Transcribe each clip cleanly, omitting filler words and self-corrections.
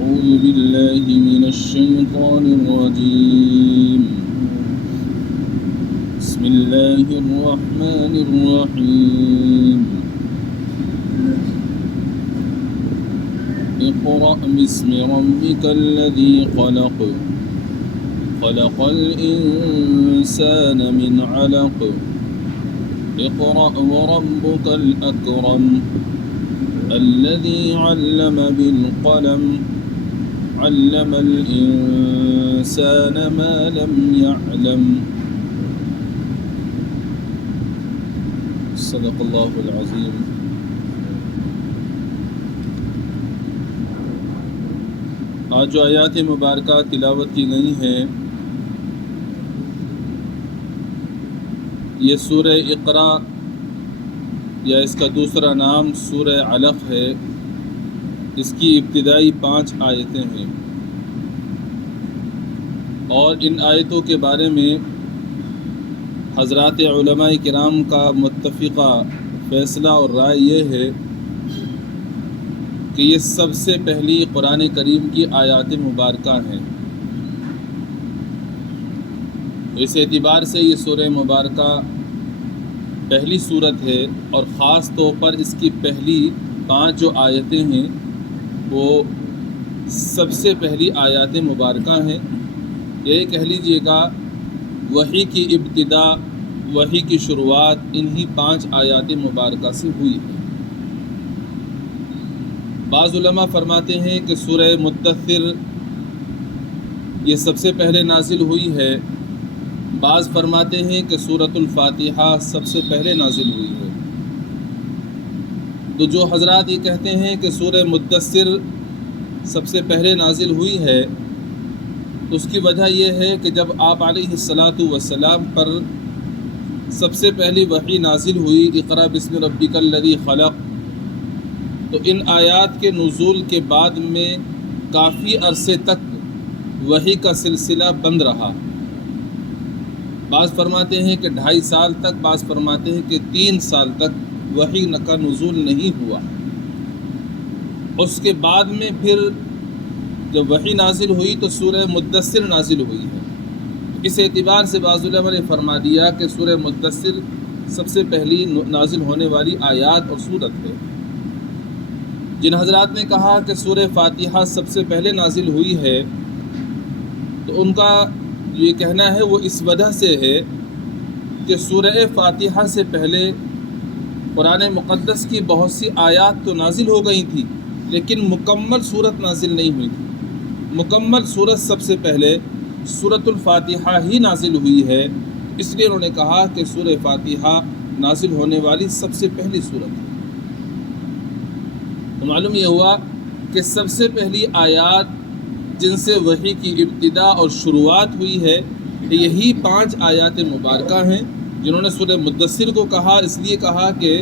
أعوذ بالله من الشيطان الرجيم بسم الله الرحمن الرحيم اقرأ باسم ربك الذي خلق خلق الإنسان من علق اقرأ وربك الأكرم الذي علم بالقلم علم الإنسان ما لم يعلم صدق اللہ العظیم۔ آج جو آیات مبارکہ تلاوت کی گئی ہیں یہ سورہ اقرا یا اس کا دوسرا نام سورہ علق ہے۔ اس کی ابتدائی 5 آیتیں ہیں اور ان آیتوں کے بارے میں حضرات علماء کرام کا متفقہ فیصلہ اور رائے یہ ہے کہ یہ سب سے پہلی قرآن کریم کی آیات مبارکہ ہیں۔ اس اعتبار سے یہ سورہ مبارکہ پہلی صورت ہے اور خاص طور پر اس کی پہلی 5 جو آیتیں ہیں وہ سب سے پہلی آیات مبارکہ ہیں۔ یہ کہہ لیجئے گا وحی کی ابتدا، وحی کی شروعات انہی 5 آیات مبارکہ سے ہوئی ہے۔ بعض علماء فرماتے ہیں کہ سورہ مدثر یہ سب سے پہلے نازل ہوئی ہے، بعض فرماتے ہیں کہ سورۃ الفاتحہ سب سے پہلے نازل ہوئی ہے۔ تو جو حضرات یہ کہتے ہیں کہ سورہ مدثر سب سے پہلے نازل ہوئی ہے تو اس کی وجہ یہ ہے کہ جب آپ علیہ الصلاۃ والسلام پر سب سے پہلی وحی نازل ہوئی اقرأ باسم ربک الذی خلق، تو ان آیات کے نزول کے بعد میں کافی عرصے تک وحی کا سلسلہ بند رہا۔ بعض فرماتے ہیں کہ 2.5 سال تک، بعض فرماتے ہیں کہ 3 سال تک وحی کا نزول نہیں ہوا۔ اس کے بعد میں پھر جب وحی نازل ہوئی تو سورہ مدثر نازل ہوئی ہے۔ اس اعتبار سے بعض علماء نے فرما دیا کہ سورہ مدثر سب سے پہلی نازل ہونے والی آیات اور سورت ہے۔ جن حضرات نے کہا کہ سورہ فاتحہ سب سے پہلے نازل ہوئی ہے تو ان کا یہ کہنا ہے وہ اس وجہ سے ہے کہ سورہ فاتحہ سے پہلے قرآن مقدس کی بہت سی آیات تو نازل ہو گئی تھی لیکن مکمل صورت نازل نہیں ہوئی تھی۔ مکمل صورت سب سے پہلے سورۃ الفاتحہ ہی نازل ہوئی ہے، اس لیے انہوں نے کہا کہ سورہ فاتحہ نازل ہونے والی سب سے پہلی صورت ہے۔ تو معلوم یہ ہوا کہ سب سے پہلی آیات جن سے وحی کی ابتدا اور شروعات ہوئی ہے یہی 5 آیات مبارکہ ہیں۔ جنہوں نے سورہ مدثر کو کہا اس لیے کہا کہ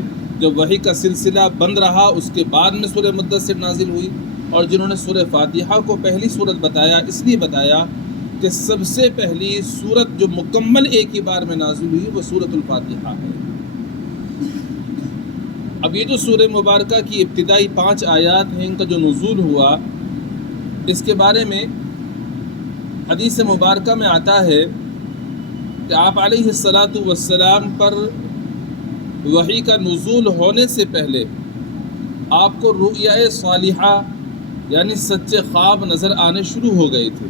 جب وحی کا سلسلہ بند رہا اس کے بعد میں سورہ مدثر نازل ہوئی، اور جنہوں نے سورہ فاتحہ کو پہلی صورت بتایا اس لیے بتایا کہ سب سے پہلی صورت جو مکمل ایک ہی بار میں نازل ہوئی وہ سورۃ الفاتحہ ہے۔ اب یہ جو سورہ مبارکہ کی ابتدائی 5 آیات ہیں ان کا جو نزول ہوا اس کے بارے میں حدیث مبارکہ میں آتا ہے کہ آپ علیہ الصلاۃ والسلام پر وحی کا نزول ہونے سے پہلے آپ کو رؤیا صالحہ یعنی سچے خواب نظر آنے شروع ہو گئے تھے۔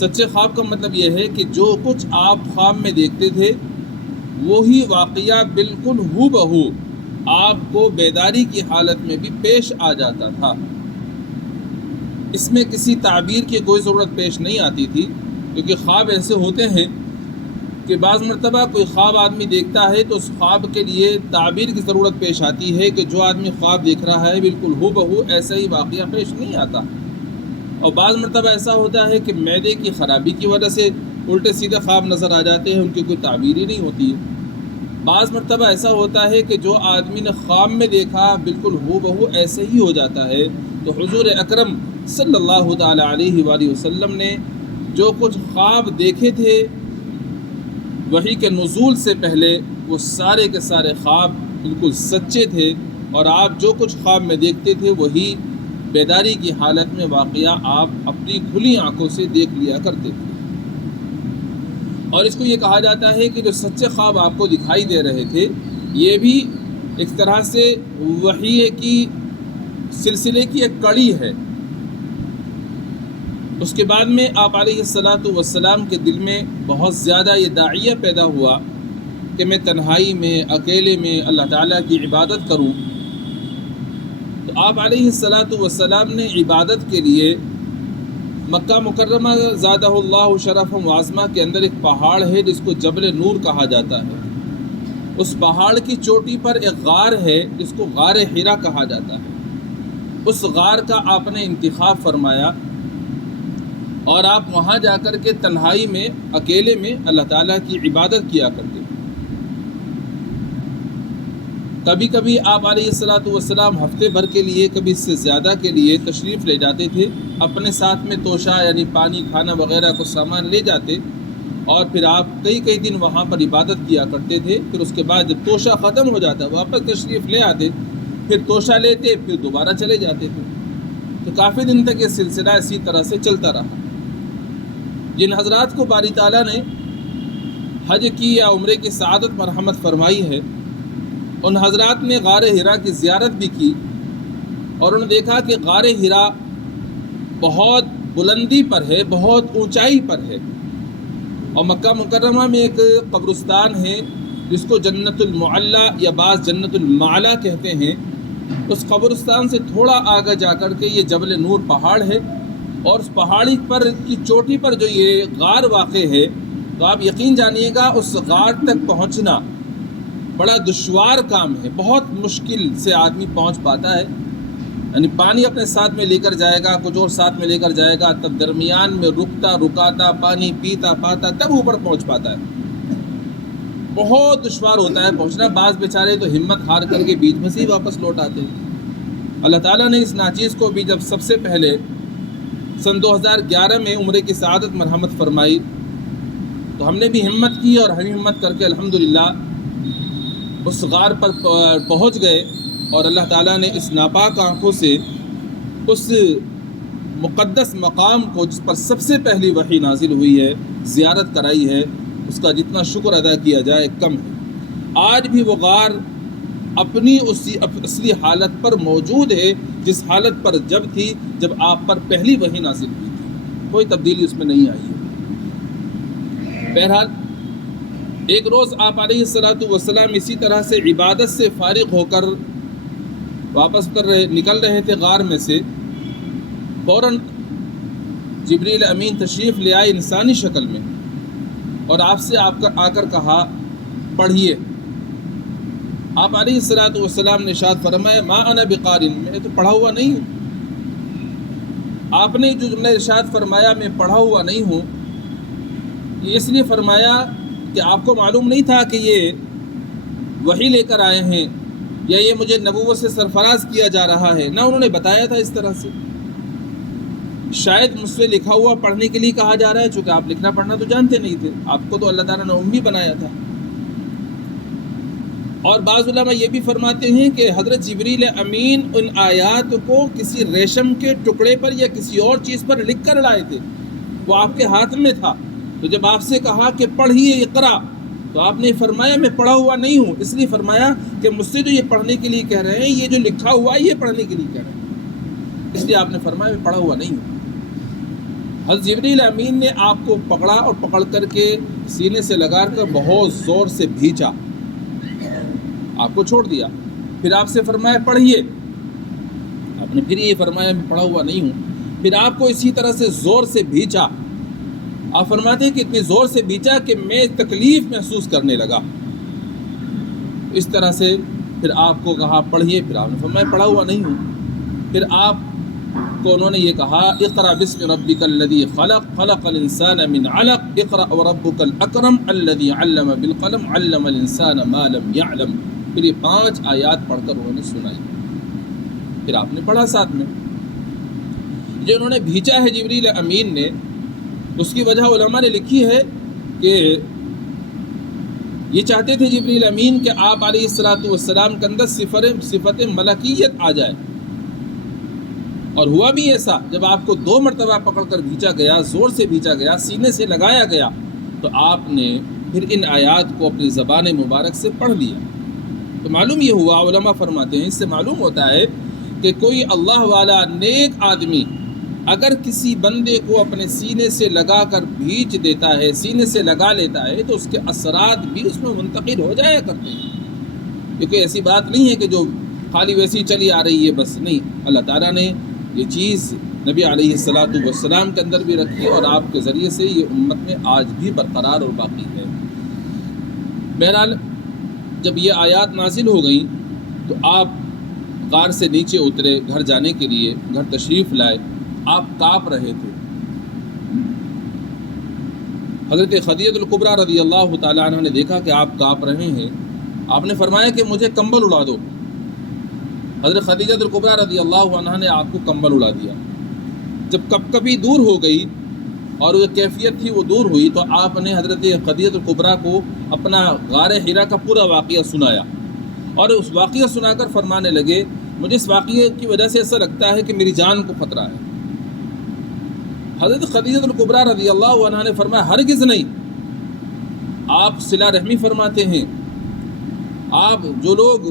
سچے خواب کا مطلب یہ ہے کہ جو کچھ آپ خواب میں دیکھتے تھے وہی واقعہ بالکل ہو بہو آپ کو بیداری کی حالت میں بھی پیش آ جاتا تھا۔ اس میں کسی تعبیر کی کوئی ضرورت پیش نہیں آتی تھی، کیونکہ خواب ایسے ہوتے ہیں کہ بعض مرتبہ کوئی خواب آدمی دیکھتا ہے تو اس خواب کے لیے تعبیر کی ضرورت پیش آتی ہے کہ جو آدمی خواب دیکھ رہا ہے بالکل ہو بہو ایسا ہی واقعہ پیش نہیں آتا، اور بعض مرتبہ ایسا ہوتا ہے کہ معدے کی خرابی کی وجہ سے الٹے سیدھے خواب نظر آ جاتے ہیں، ان کی کوئی تعبیر ہی نہیں ہوتی ہے۔ بعض مرتبہ ایسا ہوتا ہے کہ جو آدمی نے خواب میں دیکھا بالکل ہو بہو ایسے ہی ہو جاتا ہے۔ تو حضور اکرم صلی اللہ تعالی علیہ وآلہ وسلم نے جو کچھ خواب دیکھے تھے وحی کے نزول سے پہلے وہ سارے کے سارے خواب بالکل سچے تھے، اور آپ جو کچھ خواب میں دیکھتے تھے وہی بیداری کی حالت میں واقعہ آپ اپنی کھلی آنکھوں سے دیکھ لیا کرتے تھے۔ اور اس کو یہ کہا جاتا ہے کہ جو سچے خواب آپ کو دکھائی دے رہے تھے یہ بھی ایک طرح سے وحی کی سلسلے کی ایک کڑی ہے۔ اس کے بعد میں آپ علیہ السلام کے دل میں بہت زیادہ یہ داعیہ پیدا ہوا کہ میں تنہائی میں اکیلے میں اللہ تعالیٰ کی عبادت کروں۔ تو آپ علیہ السلام نے عبادت کے لیے مکہ مکرمہ زادہ اللہ شرف وعظمہ کے اندر ایک پہاڑ ہے جس کو جبل نور کہا جاتا ہے، اس پہاڑ کی چوٹی پر ایک غار ہے جس کو غار حرا کہا جاتا ہے۔ اس غار کا آپ نے انتخاب فرمایا اور آپ وہاں جا کر کے تنہائی میں اکیلے میں اللہ تعالیٰ کی عبادت کیا کرتے۔ کبھی کبھی آپ علیہ السلام ہفتے بھر کے لیے، کبھی اس سے زیادہ کے لیے تشریف لے جاتے تھے، اپنے ساتھ میں توشہ یعنی پانی کھانا وغیرہ کو سامان لے جاتے اور پھر آپ کئی دن وہاں پر عبادت کیا کرتے تھے۔ پھر اس کے بعد جب توشہ ختم ہو جاتا واپس تشریف لے آتے، پھر توشہ لیتے، پھر دوبارہ چلے جاتے تھے۔ تو کافی دن تک یہ سلسلہ اسی طرح سے چلتا رہا۔ جن حضرات کو باری تعالیٰ نے حج کی یا عمرے کی سعادت مرحمت فرمائی ہے، ان حضرات نے غار حرا کی زیارت بھی کی اور انہوں نے دیکھا کہ غار حرا بہت بلندی پر ہے، بہت اونچائی پر ہے، اور مکہ مکرمہ میں ایک قبرستان ہے جس کو جنت المعلا یا بعض جنت المعلا کہتے ہیں۔ اس قبرستان سے تھوڑا آگے جا کر کے یہ جبل نور پہاڑ ہے، اور اس پہاڑی پر کی چوٹی پر جو یہ غار واقع ہے، تو آپ یقین جانیے گا اس غار تک پہنچنا بڑا دشوار کام ہے، بہت مشکل سے آدمی پہنچ پاتا ہے۔ یعنی پانی اپنے ساتھ میں لے کر جائے گا، کچھ اور ساتھ میں لے کر جائے گا، تب درمیان میں رکاتا پانی پیتا پاتا تب اوپر پہنچ پاتا ہے۔ بہت دشوار ہوتا ہے پہنچنا۔ بعض بیچارے تو ہمت ہار کر کے بیچ میں سے ہی واپس لوٹ آتے ہیں۔ اللہ تعالیٰ نے اس ناچیز کو بھی جب سب سے پہلے سن 2011 میں عمرے کی سعادت مرحمت فرمائی تو ہم نے بھی ہمت کی اور ہمت کر کے الحمدللہ اس غار پر پہنچ گئے، اور اللہ تعالیٰ نے اس ناپاک آنکھوں سے اس مقدس مقام کو جس پر سب سے پہلی وحی نازل ہوئی ہے زیارت کرائی ہے، اس کا جتنا شکر ادا کیا جائے کم ہے۔ آج بھی وہ غار اپنی اسی اصلی حالت پر موجود ہے جس حالت پر جب تھی جب آپ پر پہلی وحی نازل ہوئی تھی، کوئی تبدیلی اس میں نہیں آئی ہے۔ بہرحال ایک روز آپ علیہ السلام اسی طرح سے عبادت سے فارغ ہو کر واپس نکل رہے تھے غار میں سے، فوراً جبریل امین تشریف لے آئے انسانی شکل میں، اور آپ سے آ کر کہا پڑھیے۔ آپ علیہ السلام نے ارشاد فرمایا ما انا بقارئ، میں تو پڑھا ہوا نہیں ہوں۔ آپ نے جو جملہ ارشاد فرمایا میں پڑھا ہوا نہیں ہوں، یہ اس لیے فرمایا کہ آپ کو معلوم نہیں تھا کہ یہ وحی لے کر آئے ہیں یا یہ مجھے نبوت سے سرفراز کیا جا رہا ہے، نہ انہوں نے بتایا تھا اس طرح سے۔ شاید مجھ سے لکھا ہوا پڑھنے کے لیے کہا جا رہا ہے، چونکہ آپ لکھنا پڑھنا تو جانتے نہیں تھے، آپ کو تو اللہ تعالیٰ نے امی بنایا تھا۔ اور بعض علماء یہ بھی فرماتے ہیں کہ حضرت جبریل امین ان آیات کو کسی ریشم کے ٹکڑے پر یا کسی اور چیز پر لکھ کر لائے تھے، وہ آپ کے ہاتھ میں تھا۔ تو جب آپ سے کہا کہ پڑھیے اقرا، تو آپ نے فرمایا میں پڑھا ہوا نہیں ہوں، اس لیے فرمایا کہ مجھ سے جو یہ پڑھنے کے لیے کہہ رہے ہیں، یہ جو لکھا ہوا ہے یہ پڑھنے کے لیے کہہ رہے ہیں، اس لیے آپ نے فرمایا میں پڑھا ہوا نہیں ہوں۔ حضرت جبریل امین نے آپ کو پکڑا اور پکڑ کر کے سینے سے لگا کر بہت زور سے بھینچا، آپ کو چھوڑ دیا۔ پھر آپ سے فرمایا پڑھیے، آپ نے پھر یہ فرمایا میں پڑھا ہوا نہیں ہوں۔ پھر آپ کو اسی طرح سے زور سے بھینچا، آپ فرماتے ہیں کہ اتنی زور سے بھینچا کہ میں تکلیف محسوس کرنے لگا۔ اس طرح سے پھر آپ کو کہا پڑھیے، پھر آپ نے فرمایا پڑھا ہوا نہیں ہوں۔ پھر آپ کو انہوں نے یہ کہا اقرأ بسم ربک الذی خلق خلق الانسان من علق اقرأ وربک الاکرم الذی علم بالقلم علم الانسان ما لم يعلم۔ پھر یہ 5 آیات پڑھ کر انہوں نے سنائی، پھر آپ نے پڑھا ساتھ میں۔ جو انہوں نے بھیجا ہے جبریل امین نے، اس کی وجہ علماء نے لکھی ہے کہ یہ چاہتے تھے جبریل امین کہ آپ علیہ السلام کے اندر صفت ملکیت آ جائے، اور ہوا بھی ایسا، جب آپ کو 2 مرتبہ پکڑ کر بھیچا گیا، زور سے بھیچا گیا، سینے سے لگایا گیا، تو آپ نے پھر ان آیات کو اپنی زبان مبارک سے پڑھ لیا۔ تو معلوم یہ ہوا، علماء فرماتے ہیں، اس سے معلوم ہوتا ہے کہ کوئی اللہ والا نیک آدمی اگر کسی بندے کو اپنے سینے سے لگا کر بھیچ دیتا ہے، سینے سے لگا لیتا ہے، تو اس کے اثرات بھی اس میں منتقل ہو جایا کرتے ہیں۔ یہ کوئی ایسی بات نہیں ہے کہ جو خالی ویسی چلی آ رہی ہے، بس نہیں، اللہ تعالیٰ نے یہ چیز نبی علیہ السلام کے اندر بھی رکھی، اور آپ کے ذریعے سے یہ امت میں آج بھی برقرار اور باقی ہے۔ بہرحال جب یہ آیات نازل ہو گئیں تو آپ غار سے نیچے اترے، گھر جانے کے لیے گھر تشریف لائے۔ آپ کانپ رہے تھے۔ حضرت خدیجہ الکبریٰ رضی اللہ تعالیٰ عنہ نے دیکھا کہ آپ کانپ رہے ہیں، آپ نے فرمایا کہ مجھے کمبل اڑا دو۔ حضرت خدیجہ الکبریٰ رضی اللہ عنہ نے آپ کو کمبل اڑا دیا۔ جب کپ کپی دور ہو گئی اور وہ کیفیت تھی وہ دور ہوئی، تو آپ نے حضرت خدیجہ الکبریٰ کو اپنا غار حرا کا پورا واقعہ سنایا، اور اس واقعہ سنا کر فرمانے لگے، مجھے اس واقعے کی وجہ سے ایسا لگتا ہے کہ میری جان کو خطرہ ہے۔ حضرت خدیجہ الکبریٰ رضی اللہ عنہ نے فرمایا، ہرگز نہیں، آپ صلہ رحمی فرماتے ہیں، آپ جو لوگ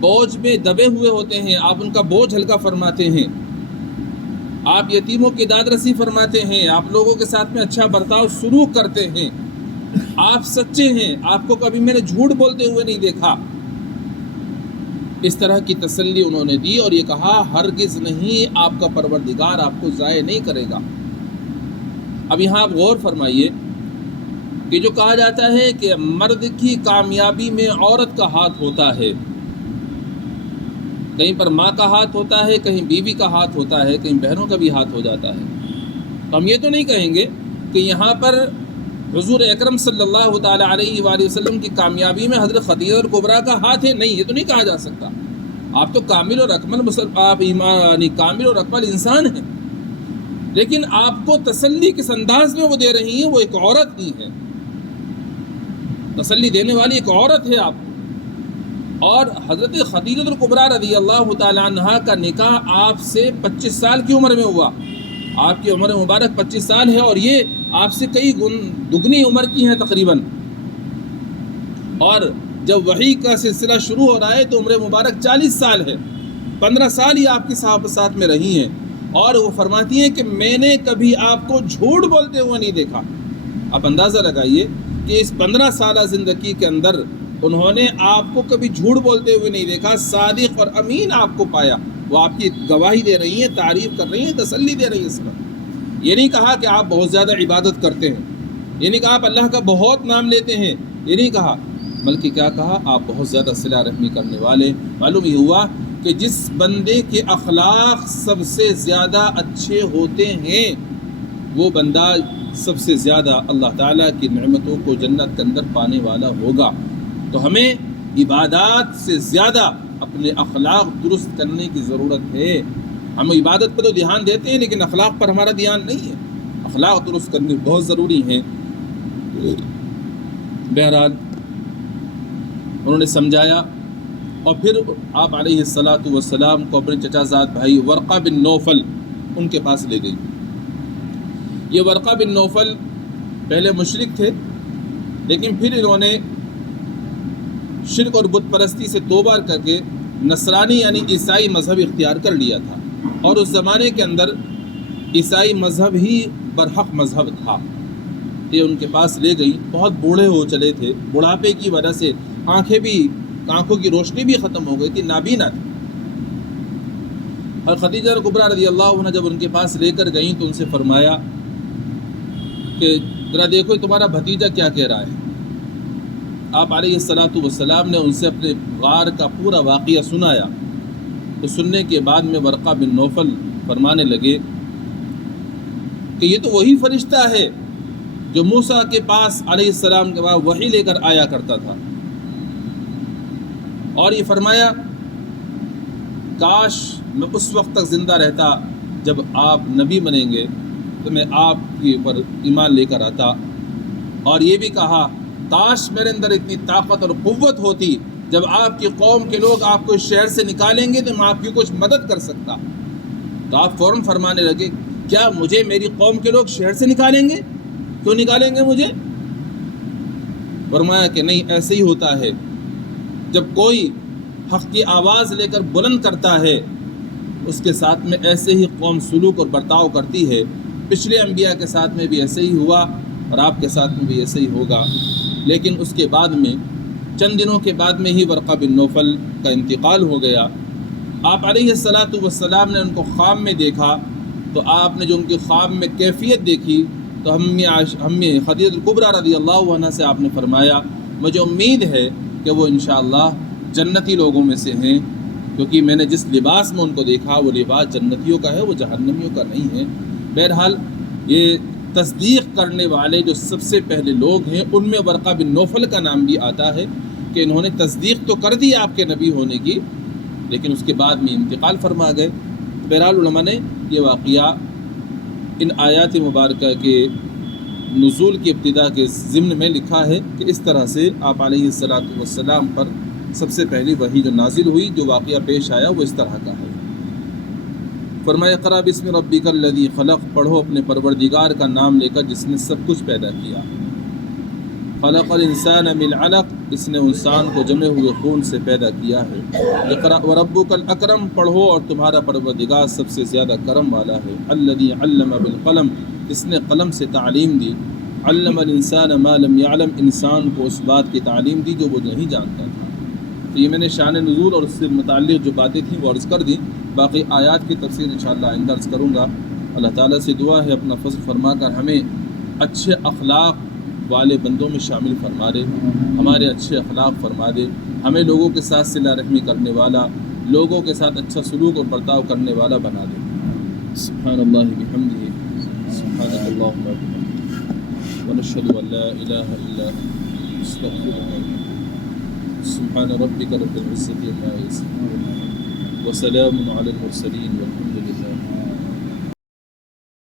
بوجھ میں دبے ہوئے ہوتے ہیں آپ ان کا بوجھ ہلکا فرماتے ہیں، آپ یتیموں کی داد رسی فرماتے ہیں، آپ لوگوں کے ساتھ میں اچھا برتاؤ سلوک کرتے ہیں، آپ سچے ہیں، آپ کو کبھی میں نے جھوٹ بولتے ہوئے نہیں دیکھا۔ اس طرح کی تسلی انہوں نے دی، اور یہ کہا ہرگز نہیں، آپ کا پروردگار آپ کو ضائع نہیں کرے گا۔ اب یہاں آپ غور فرمائیے کہ جو کہا جاتا ہے کہ مرد کی کامیابی میں عورت کا ہاتھ ہوتا ہے، کہیں پر ماں کا ہاتھ ہوتا ہے، کہیں بیوی کا ہاتھ ہوتا ہے، کہیں بہنوں کا بھی ہاتھ ہو جاتا ہے، تو ہم یہ تو نہیں کہیں گے کہ یہاں پر حضور اکرم صلی اللہ تعالیٰ علیہ وآلہ وسلم کی کامیابی میں حضرت خدیجہ الکبریٰ کا ہاتھ ہے، نہیں، یہ تو نہیں کہا جا سکتا۔ آپ تو کامل اور اکمل انسان ہیں، لیکن آپ کو تسلی کس انداز میں وہ دے رہی ہیں، وہ ایک عورت ہی ہے، تسلی دینے والی ایک عورت ہے آپ کو۔ اور حضرت خدیجہ الکبریٰ رضی اللہ تعالیٰ عنہ کا نکاح آپ سے 25 سال کی عمر میں ہوا، آپ کی عمر مبارک 25 سال ہے، اور یہ آپ سے کئی دگنی عمر کی ہیں تقریباً۔ اور جب وحی کا سلسلہ شروع ہو رہا ہے تو عمر مبارک 40 سال ہے، 15 سال ہی آپ کے ساتھ میں رہی ہیں، اور وہ فرماتی ہیں کہ میں نے کبھی آپ کو جھوٹ بولتے ہوئے نہیں دیکھا۔ آپ اندازہ لگائیے کہ اس 15 سالہ زندگی کے اندر انہوں نے آپ کو کبھی جھوٹ بولتے ہوئے نہیں دیکھا، صادق اور امین آپ کو پایا۔ وہ آپ کی گواہی دے رہی ہیں، تعریف کر رہی ہیں، تسلی دے رہی ہیں اس پر۔ یہ نہیں کہا کہ آپ بہت زیادہ عبادت کرتے ہیں، یہ نہیں کہا آپ اللہ کا بہت نام لیتے ہیں، یہ نہیں کہا، بلکہ کیا کہا، آپ بہت زیادہ صلہ رحمی کرنے والے۔ معلوم یہ ہوا کہ جس بندے کے اخلاق سب سے زیادہ اچھے ہوتے ہیں وہ بندہ سب سے زیادہ اللہ تعالیٰ کی نعمتوں کو جنت کے اندر پانے والا ہوگا۔ تو ہمیں عبادات سے زیادہ اپنے اخلاق درست کرنے کی ضرورت ہے۔ ہم عبادت پر تو دھیان دیتے ہیں لیکن اخلاق پر ہمارا دھیان نہیں ہے، اخلاق درست کرنے بہت ضروری ہیں۔ بہرحال انہوں نے سمجھایا، اور پھر آپ علیہ السلام کو اپنے چچا زاد بھائی ورقہ بن نوفل ان کے پاس لے گئی۔ یہ ورقہ بن نوفل پہلے مشرک تھے، لیکن پھر انہوں نے شرک اور بت پرستی سے توبہ کر کے نصرانی یعنی عیسائی مذہب اختیار کر لیا تھا، اور اس زمانے کے اندر عیسائی مذہب ہی برحق مذہب تھا۔ یہ ان کے پاس لے گئی، بہت بوڑھے ہو چلے تھے، بڑھاپے کی وجہ سے آنکھوں کی روشنی بھی ختم ہو گئی تھی، نابینا تھی۔ اور خدیجہ الکبریٰ رضی اللہ عنہ جب ان کے پاس لے کر گئیں تو ان سے فرمایا کہ ذرا دیکھو تمہارا بھتیجا کیا کہہ رہا ہے۔ آپ علیہ السلام نے ان سے اپنے غار کا پورا واقعہ سنایا۔ تو سننے کے بعد میں ورقہ بن نوفل فرمانے لگے کہ یہ تو وہی فرشتہ ہے جو موسیٰ کے پاس علیہ السلام کے بعد وحی لے کر آیا کرتا تھا۔ اور یہ فرمایا کاش میں اس وقت تک زندہ رہتا جب آپ نبی بنیں گے تو میں آپ کے اوپر ایمان لے کر آتا، اور یہ بھی کہا کاش میرے اندر اتنی طاقت اور قوت ہوتی جب آپ کی قوم کے لوگ آپ کو اس شہر سے نکالیں گے تو میں آپ کی کچھ مدد کر سکتا۔ تو آپ فوراً فرمانے لگے کیا مجھے میری قوم کے لوگ شہر سے نکالیں گے؟ کیوں نکالیں گے مجھے؟ فرمایا کہ نہیں، ایسے ہی ہوتا ہے، جب کوئی حق کی آواز لے کر بلند کرتا ہے اس کے ساتھ میں ایسے ہی قوم سلوک اور برتاؤ کرتی ہے۔ پچھلے انبیاء کے ساتھ میں بھی ایسے ہی ہوا اور آپ کے ساتھ میں بھی ایسے ہی ہوگا۔ لیکن اس کے بعد میں چند دنوں کے بعد میں ہی ورقہ بن نوفل کا انتقال ہو گیا۔ آپ علیہ الصلاۃ والسلام نے ان کو خواب میں دیکھا، تو آپ نے جو ان کی خواب میں کیفیت دیکھی تو ہم خدیجہ الکبریٰ رضی اللہ عنہا سے آپ نے فرمایا مجھے امید ہے کہ وہ انشاءاللہ جنتی لوگوں میں سے ہیں، کیونکہ میں نے جس لباس میں ان کو دیکھا وہ لباس جنتیوں کا ہے، وہ جہنمیوں کا نہیں ہے۔ بہرحال یہ تصدیق کرنے والے جو سب سے پہلے لوگ ہیں ان میں ورقہ بن نوفل کا نام بھی آتا ہے کہ انہوں نے تصدیق تو کر دی آپ کے نبی ہونے کی، لیکن اس کے بعد میں انتقال فرما گئے۔ بہرحال علماء نے یہ واقعہ ان آیات مبارکہ کے نزول کی ابتدا کے ضمن میں لکھا ہے کہ اس طرح سے آپ علیہ الصلاۃ والسلام پر سب سے پہلی وحی جو نازل ہوئی، جو واقعہ پیش آیا وہ اس طرح کا ہے۔ فرمایا اقرأ بسم ربک الذی خلق، پڑھو اپنے پروردگار کا نام لے کر جس نے سب کچھ پیدا کیا۔ خلق الانسان من علق، اس نے انسان کو جمے ہوئے خون سے پیدا کیا ہے۔ اقرأ وربک الاکرم، پڑھو اور تمہارا پروردگار سب سے زیادہ کرم والا ہے۔ الذی علم بالقلم، اس نے قلم سے تعلیم دی۔ علم الانسان ما لم يعلم، انسان کو اس بات کی تعلیم دی جو وہ نہیں جانتا تھا۔ تو یہ میں نے شان نزول اور اس سے متعلق جو باتیں تھیں وہ عرض کر دی، باقی آیات کی تفسیر انشاءاللہ آئندہ عرض کروں گا۔ اللہ تعالیٰ سے دعا ہے اپنا فضل فرما کر ہمیں اچھے اخلاق والے بندوں میں شامل فرما دے، ہمارے اچھے اخلاق فرما دے، ہمیں لوگوں کے ساتھ صلہ رحمی کرنے والا، لوگوں کے ساتھ اچھا سلوک اور برتاؤ کرنے والا بنا دے۔ سبحان اللہ بحمدہ، سبحانک اللہم وبحمدک، ونشہد ان لا الہ الا انت، نستغفرک۔ سبحان ربک رب العزة عما یصفون وسلام علی المرسلین والحمد للہ۔